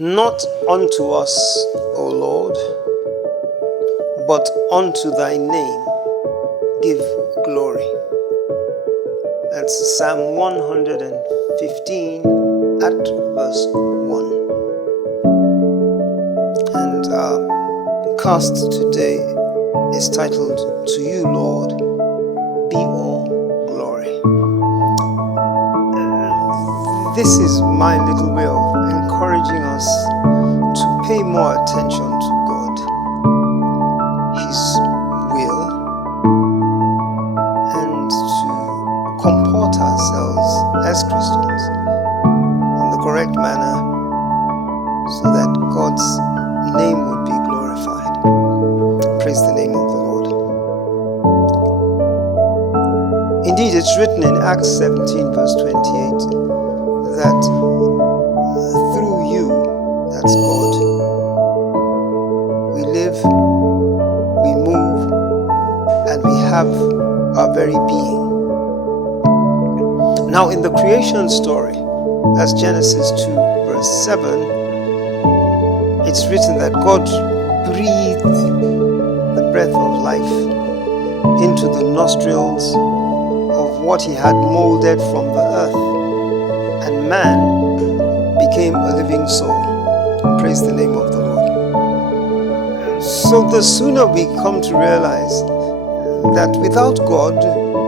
Not unto us, O Lord, but unto thy name give glory. That's Psalm 115 at verse 1. And our cast today is titled, To You, Lord, be all glory. This is my little way of encouraging us to pay more attention to God, His will, and to comport ourselves as Christians in the correct manner so that God's name would be glorified. Praise the name of the Lord. Indeed, it's written in Acts 17 verse 28 that through you, that's God, we live, we move, and we have our very being. Now in the creation story, that's Genesis 2 verse 7, it's written that God breathed the breath of life into the nostrils of what He had molded from the earth, and man became a living soul. Praise the name of the Lord. So the sooner we come to realize that without God,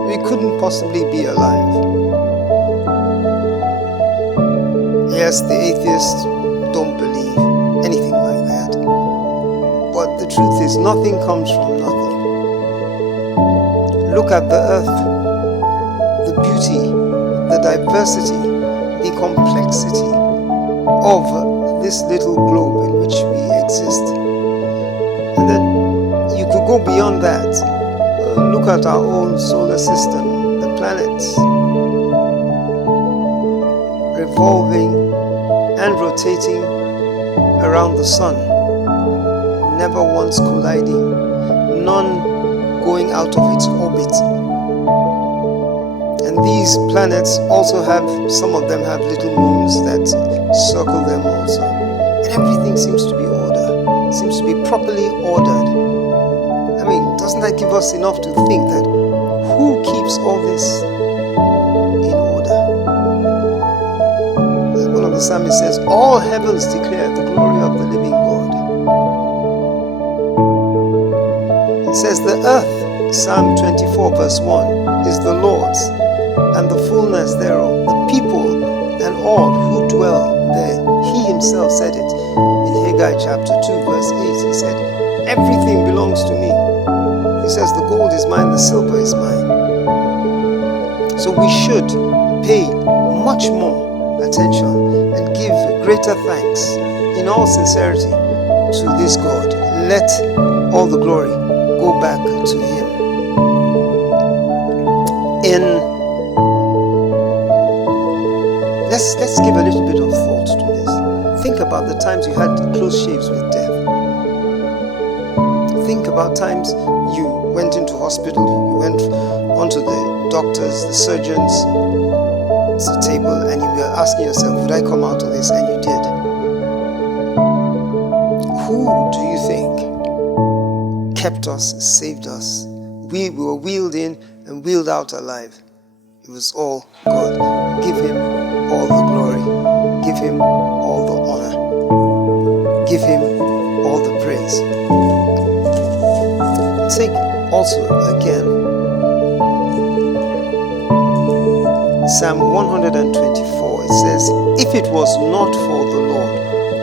we couldn't possibly be alive. Yes, the atheists don't believe anything like that. But the truth is, nothing comes from nothing. Look at the earth, the beauty, the diversity, the complexity of this little globe in which we exist. And then you could go beyond that. Look at our own solar system, the planets revolving and rotating around the sun, never once colliding, none going out of its orbit. And these planets also have, some of them have little moons that circle them also. And everything seems to be ordered, seems to be properly ordered. I mean, doesn't that give us enough to think that who keeps all this in order? One of the psalmists says, all heavens declare the glory of the living God. It says the earth, Psalm 24 verse 1, is the Lord's, and the fullness thereof, the people and all who dwell there. He himself said it in Haggai chapter 2 verse 8. He said, everything belongs to me. He says, the gold is mine, the silver is mine. So we should pay much more attention and give greater thanks in all sincerity to this God. Let all the glory go back to Him. Let's give a little bit of thought to this. Think about the times you had close shaves with death. Think about times you went into hospital, you went onto the doctors, the surgeons' table, and you were asking yourself, would I come out of this? And you did. Who do you think kept us, saved us? We were wheeled in and wheeled out alive. It was all God. Give Him all the glory. Give Him all the honor. Give Him all the praise. Take also again Psalm 124. It says, if it was not for the Lord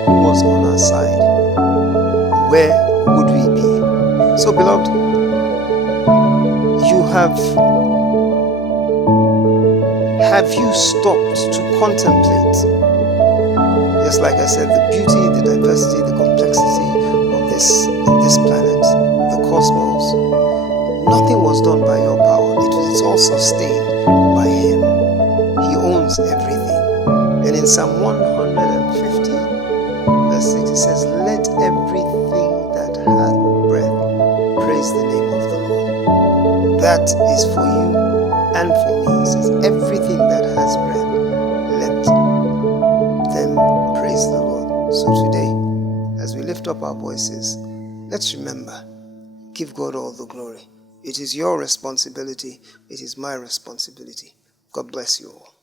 who was on our side, where would we be? So beloved, have you stopped to contemplate, just like I said, the beauty, the diversity, the complexity of this planet, the cosmos? Nothing was done by your power. It's all sustained by Him. He owns everything. And in Psalm 150 verse 6 it says, let everything that hath breath praise the name of the Lord. That is for you and for me. It says, everything that has breath, let them praise the Lord. So to up our voices, let's remember, give God all the glory. It is your responsibility. It is my responsibility. God bless you all.